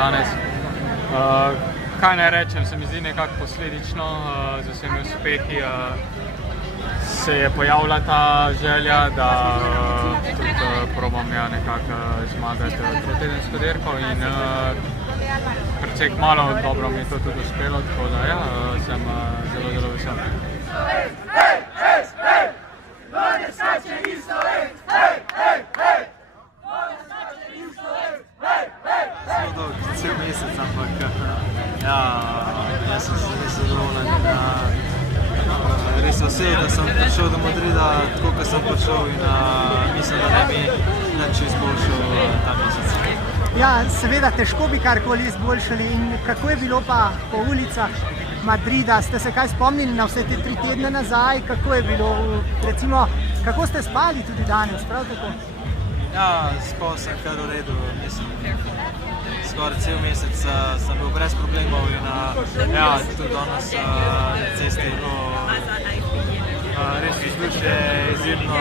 danes. Kaj naj rečem, se mi zdi nekako posledično z vsemi uspehi se je pojavila ta želja, da tudi probam nekako zmagati trotedensko dirko in precej kmalu dobro mi je to tudi uspelo, tako da ja, sem zelo vesel. Zelo dolg, cel mesec, ampak ja, jaz sem zadovoljen in res vesel, da sem prišel do Madrida tako, kot sem prišel in mislim, da ne bi nič izboljšal ta mesec. Ja, seveda, težko bi karkoli izboljšali. In kako je bilo pa po ulicah Madrida? Ste se kaj spomnili na vse te 3 tedne nazaj? Kako je bilo, recimo, kako ste spali tudi danes, prav tako? Ja, spal sem kar v redu, mislim, skoraj cel mesec sem bil brez problemov in ja, tudi danes na cesti je bilo res vzdušje izjemno